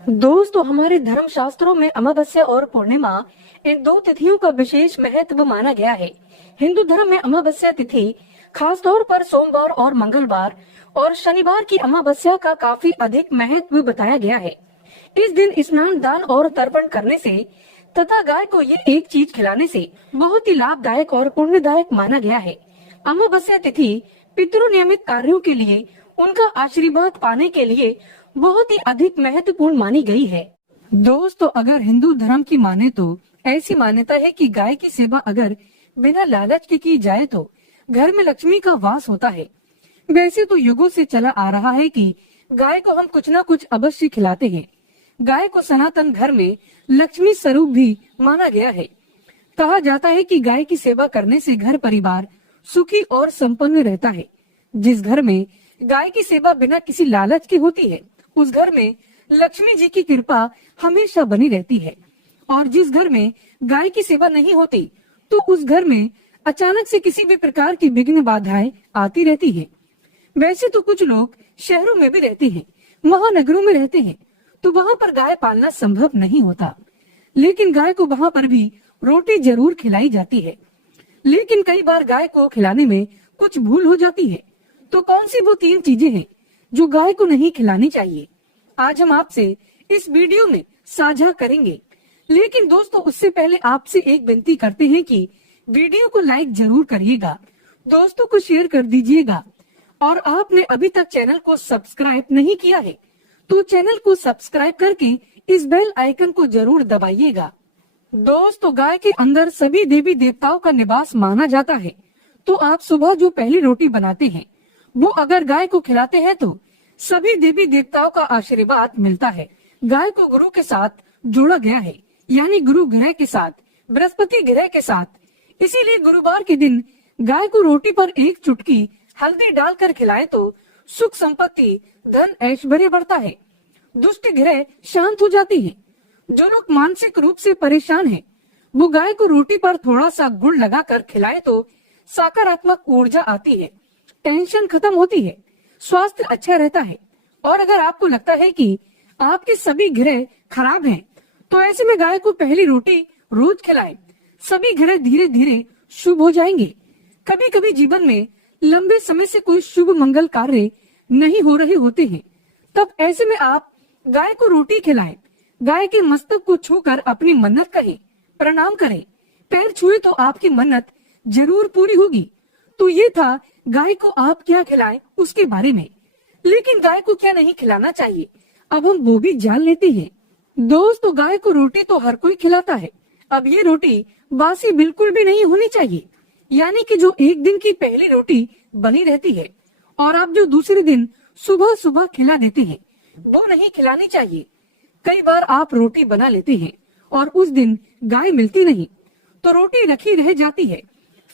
दोस्तों, हमारे धर्म शास्त्रों में अमावस्या और पूर्णिमा इन दो तिथियों का विशेष महत्व माना गया है। हिंदू धर्म में अमावस्या तिथि खास तौर पर सोमवार और मंगलवार और शनिवार की अमावस्या का काफी अधिक महत्व बताया गया है। इस दिन स्नान, दान और तर्पण करने से तथा गाय को ये एक चीज खिलाने से बहुत ही लाभदायक और पुण्यदायक माना गया है। अमावस्या तिथि पितृ नियमित कार्यों के लिए, उनका आशीर्वाद पाने के लिए बहुत ही अधिक महत्वपूर्ण मानी गई है। दोस्तों, अगर हिंदू धर्म की माने तो ऐसी मान्यता है कि गाय की सेवा अगर बिना लालच के की जाए तो घर में लक्ष्मी का वास होता है। वैसे तो युगों से चला आ रहा है कि गाय को हम कुछ न कुछ अवश्य खिलाते हैं। गाय को सनातन घर में लक्ष्मी स्वरूप भी माना गया है। कहा जाता है कि गाय की सेवा करने से घर परिवार सुखी और संपन्न रहता है। जिस घर में गाय की सेवा बिना किसी लालच के होती है, उस घर में लक्ष्मी जी की कृपा हमेशा बनी रहती है। और जिस घर में गाय की सेवा नहीं होती, तो उस घर में अचानक से किसी भी प्रकार की विघ्न बाधाएं आती रहती है। वैसे तो कुछ लोग शहरों में भी रहते हैं, महानगरों में रहते हैं, तो वहाँ पर गाय पालना संभव नहीं होता। लेकिन गाय को वहाँ पर भी रोटी जरूर खिलाई जाती है। लेकिन कई बार गाय को खिलाने में कुछ भूल हो जाती है। तो कौन सी वो 3 चीजें हैं जो गाय को नहीं खिलानी चाहिए, आज हम आपसे इस वीडियो में साझा करेंगे। लेकिन दोस्तों, उससे पहले आपसे एक विनती करते हैं कि वीडियो को लाइक जरूर करिएगा, दोस्तों को शेयर कर दीजिएगा, और आपने अभी तक चैनल को सब्सक्राइब नहीं किया है तो चैनल को सब्सक्राइब करके इस बेल आइकन को जरूर दबाइएगा। दोस्तों, गाय के अंदर सभी देवी देवताओं का निवास माना जाता है। तो आप सुबह जो पहली रोटी बनाते हैं, वो अगर गाय को खिलाते हैं तो सभी देवी देवताओं का आशीर्वाद मिलता है। गाय को गुरु के साथ जोड़ा गया है, यानी गुरु ग्रह के साथ, बृहस्पति ग्रह के साथ। इसीलिए गुरुवार के दिन गाय को रोटी पर एक चुटकी हल्दी डालकर खिलाए तो सुख संपत्ति, धन, ऐश्वर्य बढ़ता है। दुष्ट ग्रह शांत हो जाती है। जो लोग मानसिक रूप से परेशान हैं, वो गाय को रोटी पर थोड़ा सा गुड़ लगाकर खिलाए तो सकारात्मक ऊर्जा आती है, टेंशन खत्म होती है, स्वास्थ्य अच्छा रहता है। और अगर आपको लगता है कि आपके सभी ग्रह खराब हैं, तो ऐसे में गाय को पहली रोटी रोज खिलाएं। सभी ग्रह धीरे धीरे शुभ हो जाएंगे। कभी कभी जीवन में लंबे समय से कोई शुभ मंगल कार्य नहीं हो रहे होते हैं, तब ऐसे में आप गाय को रोटी खिलाएं। गाय के मस्तक को छूकर अपनी मन्नत कहें, प्रणाम करें। पैर छुए तो आपकी मन्नत जरूर पूरी होगी। तो ये था गाय को आप क्या खिलाएं उसके बारे में। लेकिन गाय को क्या नहीं खिलाना चाहिए, अब हम वो भी जान लेते हैं। दोस्तों, गाय को रोटी तो हर कोई खिलाता है। अब ये रोटी बासी बिल्कुल भी नहीं होनी चाहिए, यानी कि जो एक दिन की पहली रोटी बनी रहती है और आप जो दूसरे दिन सुबह सुबह खिला देते हैं, वो नहीं खिलानी चाहिए। कई बार आप रोटी बना लेते हैं और उस दिन गाय मिलती नहीं, तो रोटी रखी रह जाती है।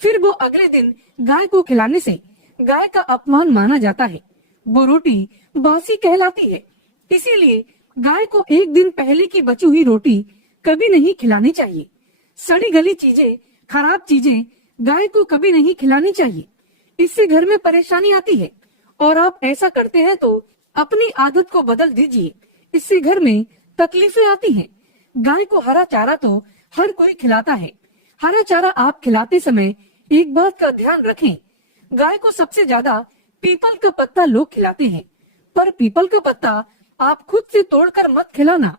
फिर वो अगले दिन गाय को खिलाने से गाय का अपमान माना जाता है, वो रोटी बासी कहलाती है। इसीलिए गाय को एक दिन पहले की बची हुई रोटी कभी नहीं खिलानी चाहिए। सड़ी गली चीजें, खराब चीजें गाय को कभी नहीं खिलानी चाहिए। इससे घर में परेशानी आती है और आप ऐसा करते हैं तो अपनी आदत को बदल दीजिए, इससे घर में तकलीफें आती हैं। गाय को हरा चारा तो हर कोई खिलाता है। हरा चारा आप खिलाते समय एक बात का ध्यान रखें, गाय को सबसे ज्यादा पीपल का पत्ता लोग खिलाते हैं, पर पीपल का पत्ता आप खुद से तोड़कर मत खिलाना।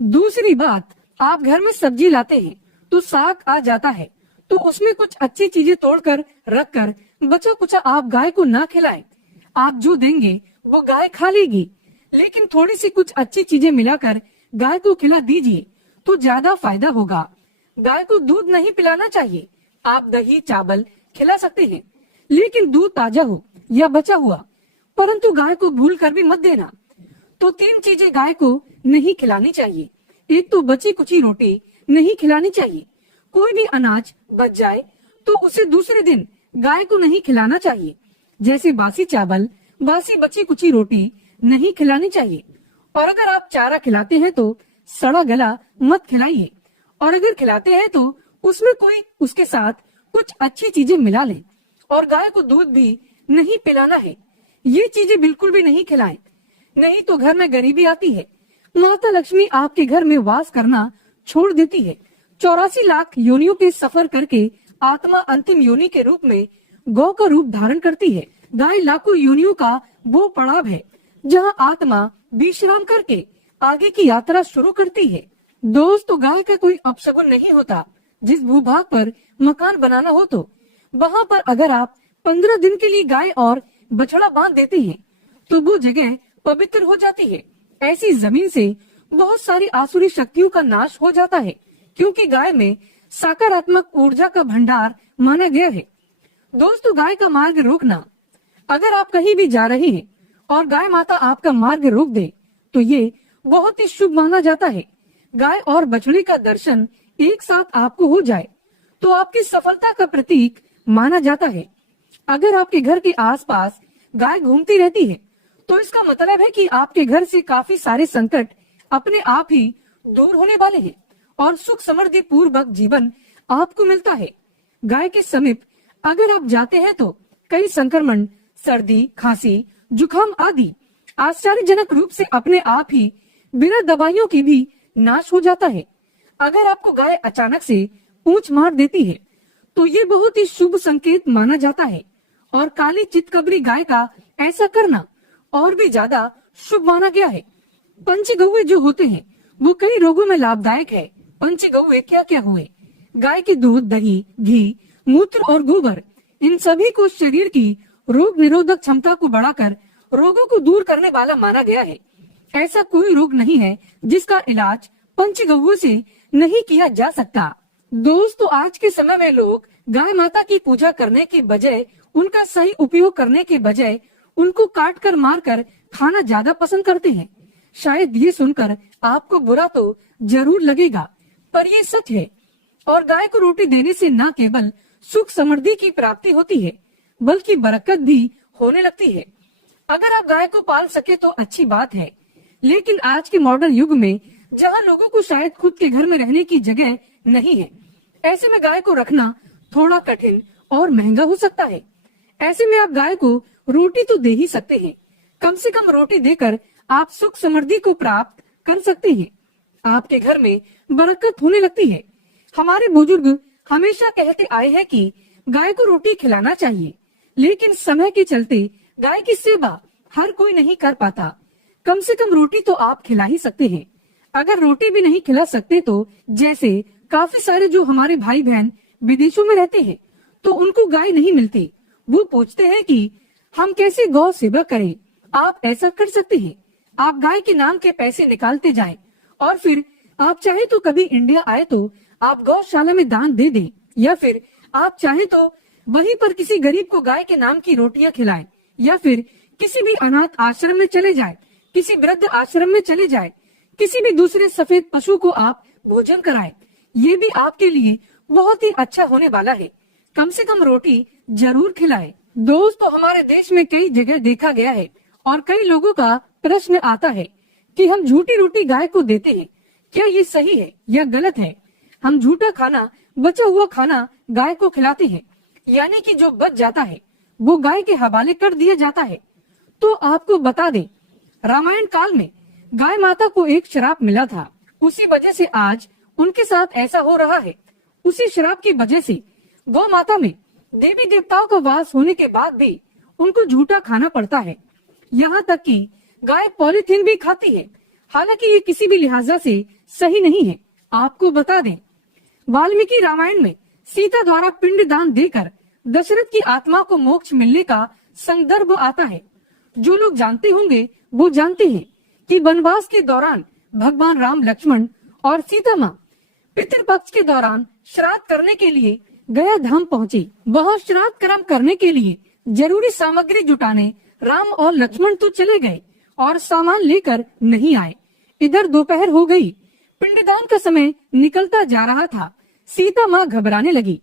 दूसरी बात, आप घर में सब्जी लाते हैं तो साग आ जाता है, तो उसमें कुछ अच्छी चीजें तोड़कर रखकर बचा कुचा आप गाय को ना खिलाएं। आप जो देंगे वो गाय खा लेगी, लेकिन थोड़ी सी कुछ अच्छी चीजें मिलाकर गाय को खिला दीजिए तो ज्यादा फायदा होगा। गाय को दूध नहीं पिलाना चाहिए। आप दही, चावल खिला सकते हैं, लेकिन दूध ताजा हो या बचा हुआ, परंतु गाय को भूल कर भी मत देना। तो 3 चीजें गाय को नहीं खिलानी चाहिए। एक तो बची कुची रोटी नहीं खिलानी चाहिए। कोई भी अनाज बच जाए तो उसे दूसरे दिन गाय को नहीं खिलाना चाहिए। जैसे बासी चावल, बासी बची कुची रोटी नहीं खिलानी चाहिए। और अगर आप चारा खिलाते हैं तो सड़ा गला मत खिलाइए, और अगर खिलाते हैं तो उसमें कोई उसके साथ कुछ अच्छी चीजें मिला लें। और गाय को दूध भी नहीं पिलाना है, ये चीजें बिल्कुल भी नहीं खिलाएं, नहीं तो घर में गरीबी आती है। माता लक्ष्मी आपके घर में वास करना छोड़ देती है। 84 लाख योनियों के सफर करके आत्मा अंतिम योनि के रूप में गौ का रूप धारण करती है। गाय लाखों योनियों का वो पड़ाव है जहाँ आत्मा विश्राम करके आगे की यात्रा शुरू करती है। दोस्तों, गाय का कोई अपशगुन नहीं होता। जिस भूभाग पर मकान बनाना हो तो वहाँ पर अगर आप 15 दिन के लिए गाय और बछड़ा बांध देते हैं तो वो जगह पवित्र हो जाती है। ऐसी जमीन से बहुत सारी आसुरी शक्तियों का नाश हो जाता है, क्योंकि गाय में सकारात्मक ऊर्जा का भंडार माना गया है। दोस्तों, गाय का मार्ग रोकना। अगर आप कहीं भी जा रहे हैं और गाय माता आपका मार्ग रोक दे तो ये बहुत ही शुभ माना जाता है। गाय और बछड़े का दर्शन एक साथ आपको हो जाए तो आपकी सफलता का प्रतीक माना जाता है। अगर आपके घर के आसपास गाय घूमती रहती है तो इसका मतलब है कि आपके घर से काफी सारे संकट अपने आप ही दूर होने वाले हैं और सुख समृद्धि पूर्वक जीवन आपको मिलता है। गाय के समीप अगर आप जाते हैं तो कई संक्रमण, सर्दी, खांसी, जुकाम आदि आश्चर्यजनक रूप से अपने आप ही बिना दवाइयों की भी नाश हो जाता है। अगर आपको गाय अचानक से पूंछ मार देती है तो ये बहुत ही शुभ संकेत माना जाता है और काली चितकबरी गाय का ऐसा करना और भी ज्यादा शुभ माना गया है। पंचगव्य जो होते हैं वो कई रोगों में लाभदायक है। पंचगव्य क्या क्या हुए? गाय के दूध, दही, घी, मूत्र और गोबर, इन सभी को शरीर की रोग निरोधक क्षमता को बढ़ाकर रोगों को दूर करने वाला माना गया है। ऐसा कोई रोग नहीं है जिसका इलाज पंचगव्यों से नहीं किया जा सकता। दोस्तों, आज के समय में लोग गाय माता की पूजा करने के बजाय, उनका सही उपयोग करने के बजाय उनको काट कर मार कर खाना ज्यादा पसंद करते हैं। शायद ये सुनकर आपको बुरा तो जरूर लगेगा, पर ये सच है। और गाय को रोटी देने से न केवल सुख समृद्धि की प्राप्ति होती है बल्कि बरकत भी होने लगती है। अगर आप गाय को पाल सके तो अच्छी बात है, लेकिन आज के मॉडर्न युग में जहाँ लोगों को शायद खुद के घर में रहने की जगह नहीं है, ऐसे में गाय को रखना थोड़ा कठिन और महंगा हो सकता है। ऐसे में आप गाय को रोटी तो दे ही सकते हैं। कम से कम रोटी देकर आप सुख समृद्धि को प्राप्त कर सकते हैं। आपके घर में बरकत होने लगती है। हमारे बुजुर्ग हमेशा कहते आए हैं कि गाय को रोटी खिलाना चाहिए, लेकिन समय के चलते गाय की सेवा हर कोई नहीं कर पाता। कम से कम रोटी तो आप खिला ही सकते हैं। अगर रोटी भी नहीं खिला सकते तो जैसे काफी सारे जो हमारे भाई बहन विदेशों में रहते हैं तो उनको गाय नहीं मिलती। वो पूछते हैं कि हम कैसे गौ सेवा करें। आप ऐसा कर सकते हैं, आप गाय के नाम के पैसे निकालते जाएं और फिर आप चाहे तो कभी इंडिया आए तो आप गौशाला में दान दे दें, या फिर आप चाहे तो वहीं पर किसी गरीब को गाय के नाम की रोटियां खिलाएं, या फिर किसी भी अनाथ आश्रम में चले जाएं, किसी वृद्ध आश्रम में चले जाएं, किसी भी दूसरे सफेद पशु को आप भोजन कराएं। ये भी आपके लिए बहुत ही अच्छा होने वाला है। कम से कम रोटी जरूर खिलाएं। दोस्तों, हमारे देश में कई जगह देखा गया है और कई लोगों का प्रश्न आता है कि हम झूठी रोटी गाय को देते हैं, क्या ये सही है या गलत है? हम झूठा खाना, बचा हुआ खाना गाय को खिलाते हैं, यानी कि जो बच जाता है वो गाय के हवाले कर दिया जाता है। तो आपको बता दें, रामायण काल में गाय माता को एक श्राप मिला था। उसी वजह से आज उनके साथ ऐसा हो रहा है। उसी श्राप की वजह से गौ माता में देवी देवताओं का वास होने के बाद भी उनको झूठा खाना पड़ता है। यहाँ तक कि गाय पॉलीथीन भी खाती है, हालांकि ये किसी भी लिहाजा से सही नहीं है। आपको बता दें, वाल्मीकि रामायण में सीता द्वारा पिंडदान देकर दशरथ की आत्मा को मोक्ष मिलने का संदर्भ आता है। जो लोग जानते होंगे वो जानते हैं कि वनवास के दौरान भगवान राम, लक्ष्मण और सीता माँ पितृपक्ष के दौरान श्राद्ध करने के लिए गया धाम पहुँचे। वहाँ श्राद्ध कर्म करने के लिए जरूरी सामग्री जुटाने राम और लक्ष्मण तो चले गए और सामान लेकर नहीं आए। इधर दोपहर हो गई, पिंडदान का समय निकलता जा रहा था। सीता माँ घबराने लगी।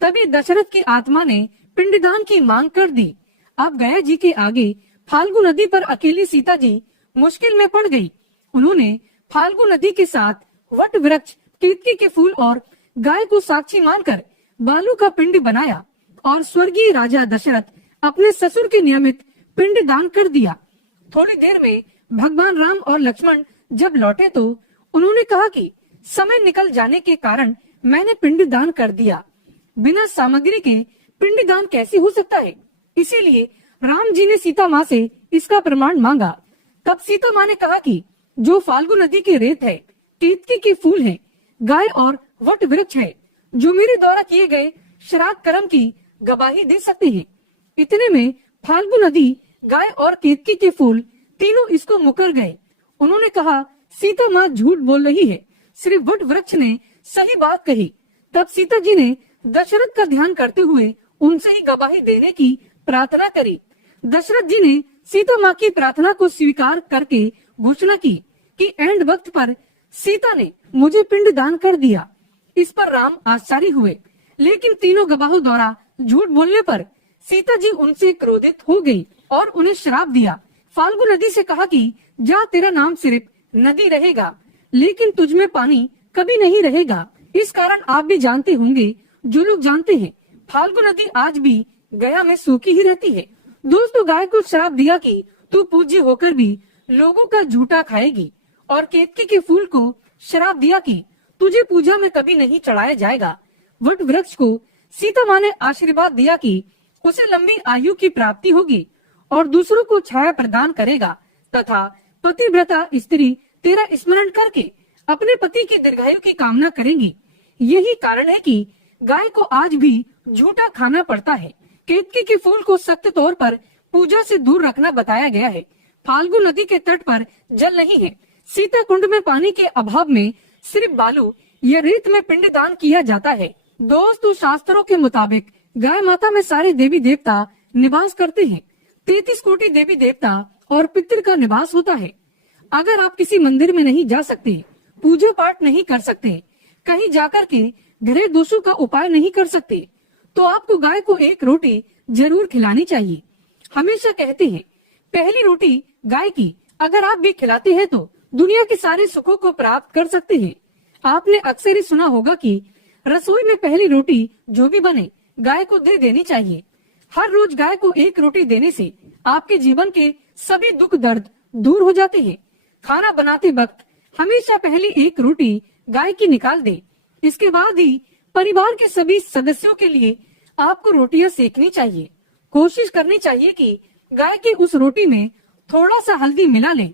तभी दशरथ की आत्मा ने पिंडदान की मांग कर दी। अब गया जी के आगे फाल्गु नदी पर अकेली सीता जी मुश्किल में पड़ गई। उन्होंने फाल्गु नदी के साथ वट वृक्ष, केतकी के फूल और गाय को साक्षी मानकर बालू का पिंड बनाया और स्वर्गीय राजा दशरथ अपने ससुर के नियमित पिंड दान कर दिया। थोड़ी देर में भगवान राम और लक्ष्मण जब लौटे तो उन्होंने कहा कि समय निकल जाने के कारण मैंने पिंडदान कर दिया। बिना सामग्री के पिंडदान कैसे हो सकता है? इसीलिए राम जी ने सीता माँ से इसका प्रमाण मांगा। तब सीता माँ ने कहा कि जो फाल्गु नदी की रेत है, केतकी के फूल है, गाय और वट वृक्ष है, जो मेरे द्वारा किए गए श्राद्ध कर्म की गवाही दे सकते हैं। इतने में फाल्गु नदी, गाय और केतकी के फूल तीनों इसको मुकर गए। उन्होंने कहा, सीता माँ झूठ बोल रही है, सिर्फ वट वृक्ष ने सही बात कही। तब सीता जी ने दशरथ का ध्यान करते हुए उनसे ही गवाही देने की प्रार्थना करी। दशरथ जी ने सीता माँ की प्रार्थना को स्वीकार करके घोषणा की कि एंड वक्त पर सीता ने मुझे पिंड दान कर दिया। इस पर राम आश्चर्य हुए, लेकिन तीनों गवाहों द्वारा झूठ बोलने पर सीता जी उनसे क्रोधित हो गई और उन्हें श्राप दिया। फाल्गु नदी से कहा कि जा, तेरा नाम सिर्फ नदी रहेगा, लेकिन तुझ में पानी कभी नहीं रहेगा। इस कारण आप भी जानते होंगे, जो लोग जानते हैं, फाल्गु नदी आज भी गया में सूखी ही रहती है। दोस्तों, गाय को श्राप दिया कि तू पूज्य होकर भी लोगों का झूठा खाएगी, और केतकी के फूल को श्राप दिया कि तुझे पूजा में कभी नहीं चढ़ाया जाएगा। वट वृक्ष को सीता माँ ने आशीर्वाद दिया कि उसे लंबी आयु की प्राप्ति होगी और दूसरों को छाया प्रदान करेगा, तथा पतिव्रता स्त्री तेरा स्मरण करके अपने पति की दीर्घायु की कामना करेंगी। यही कारण है कि गाय को आज भी झूठा खाना पड़ता है। केतकी के फूल को सख्त तौर पर पूजा से दूर रखना बताया गया है। फाल्गु नदी के तट पर जल नहीं है। सीता कुंड में पानी के अभाव में सिर्फ बालू या रेत में पिंडदान किया जाता है। दोस्तों, शास्त्रों के मुताबिक गाय माता में सारे देवी देवता निवास करते हैं। 33 कोटि देवी देवता और पितृ का निवास होता है। अगर आप किसी मंदिर में नहीं जा सकते, पूजा पाठ नहीं कर सकते, कहीं जाकर के ग्रह दोषों का उपाय नहीं कर सकते, तो आपको गाय को एक रोटी जरूर खिलानी चाहिए। हमेशा कहते हैं, पहली रोटी गाय की अगर आप भी खिलाते हैं तो दुनिया के सारे सुखों को प्राप्त कर सकते हैं। आपने अक्सर ही सुना होगा कि रसोई में पहली रोटी जो भी बने गाय को दे देनी चाहिए। हर रोज गाय को एक रोटी देने से आपके जीवन के सभी दुख दर्द दूर हो जाते हैं। खाना बनाते वक्त हमेशा पहली एक रोटी गाय की निकाल दे। इसके बाद ही परिवार के सभी सदस्यों के लिए आपको रोटियां सेकनी चाहिए। कोशिश करनी चाहिए कि गाय की उस रोटी में थोड़ा सा हल्दी मिला लें।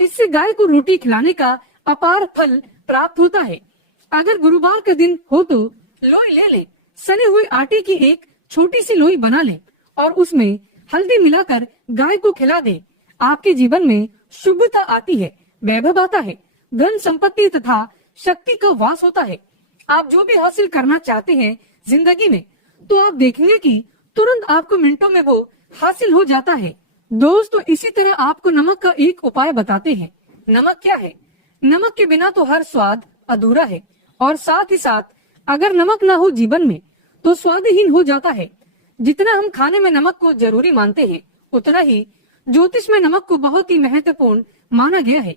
इससे गाय को रोटी खिलाने का अपार फल प्राप्त होता है। अगर गुरुवार का दिन हो तो लोई ले लें, सने हुए आटे की एक छोटी सी लोई बना लें और उसमें हल्दी मिलाकर गाय को खिला दें। आपके जीवन में शुभता आती है, वैभव आता है, धन संपत्ति तथा शक्ति का वास होता है। आप जो भी हासिल करना चाहते हैं जिंदगी में, तो आप देखेंगे कि तुरंत आपको मिनटों में वो हासिल हो जाता है। दोस्तों, इसी तरह आपको नमक का एक उपाय बताते हैं। नमक क्या है? नमक के बिना तो हर स्वाद अधूरा है, और साथ ही साथ अगर नमक ना हो जीवन में तो स्वादहीन हो जाता है। जितना हम खाने में नमक को जरूरी मानते हैं, उतना ही ज्योतिष में नमक को बहुत ही महत्वपूर्ण माना गया है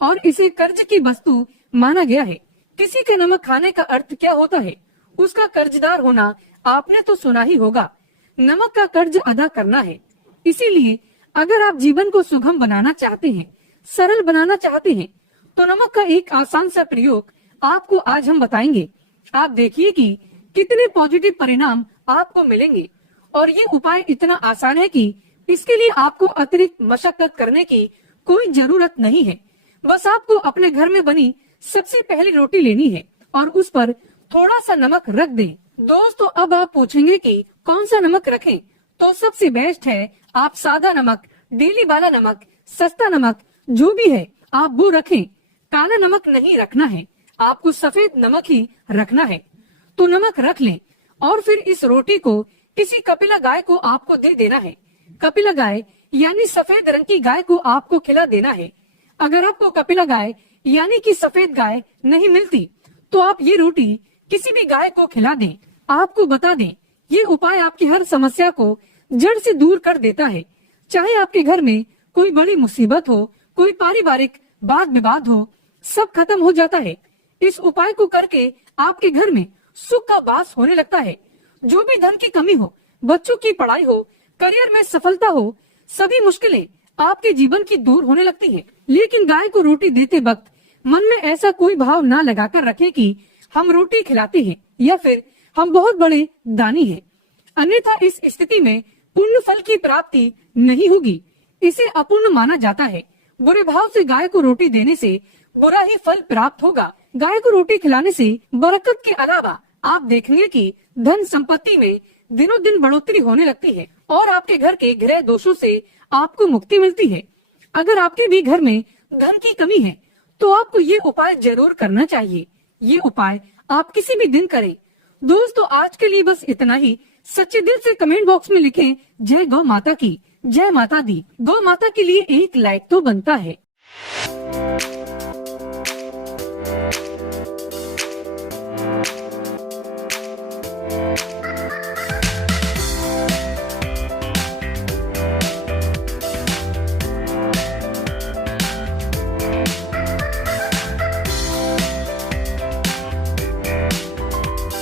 और इसे कर्ज की वस्तु माना गया है। किसी का नमक खाने का अर्थ क्या होता है? उसका कर्जदार होना आपने तो सुना ही होगा। नमक का कर्ज अदा करना है। इसीलिए अगर आप जीवन को सुगम बनाना चाहते हैं, सरल बनाना चाहते हैं, तो नमक का एक आसान सा प्रयोग आपको आज हम बताएंगे। आप देखिए कि कितने पॉजिटिव परिणाम आपको मिलेंगे। और ये उपाय इतना आसान है कि इसके लिए आपको अतिरिक्त मशक्कत करने की कोई जरूरत नहीं है। बस आपको अपने घर में बनी सबसे पहली रोटी लेनी है और उस पर थोड़ा सा नमक रख दें। दोस्तों, अब आप पूछेंगे कि कौन सा नमक रखें? तो सबसे बेस्ट है आप सादा नमक, डेली वाला नमक, सस्ता नमक जो भी है आप वो रखें। काला नमक नहीं रखना है, आपको सफेद नमक ही रखना है। तो नमक रख लें और फिर इस रोटी को किसी कपिला गाय को आपको दे देना है। कपिला गाय यानी सफेद रंग की गाय को आपको खिला देना है। अगर आपको कपिला गाय यानी कि सफेद गाय नहीं मिलती, तो आप ये रोटी किसी भी गाय को खिला दें। आपको बता दें, ये उपाय आपकी हर समस्या को जड़ से दूर कर देता है। चाहे आपके घर में कोई बड़ी मुसीबत हो, कोई पारिवारिक वाद विवाद हो, सब खत्म हो जाता है। इस उपाय को करके आपके घर में सुख का वास होने लगता है। जो भी धन की कमी हो, बच्चों की पढ़ाई हो, करियर में सफलता हो, सभी मुश्किलें आपके जीवन की दूर होने लगती है। लेकिन गाय को रोटी देते वक्त मन में ऐसा कोई भाव ना लगाकर रखें कि हम रोटी खिलाते हैं या फिर हम बहुत बड़े दानी हैं। अन्यथा इस स्थिति में पुण्य फल की प्राप्ति नहीं होगी, इसे अपूर्ण माना जाता है। बुरे भाव से गाय को रोटी देने से बुरा ही फल प्राप्त होगा। गाय को रोटी खिलाने से बरकत के अलावा आप देखेंगे कि धन संपत्ति में दिनों दिन बढ़ोतरी होने लगती है और आपके घर के गृह दोषों से आपको मुक्ति मिलती है। अगर आपके भी घर में धन की कमी है तो आपको ये उपाय जरूर करना चाहिए। ये उपाय आप किसी भी दिन करें। दोस्तों, आज के लिए बस इतना ही। सच्चे दिल से कमेंट बॉक्स में लिखें जय गौ माता की, जय माता दी। गौ माता के लिए एक लाइक तो बनता है।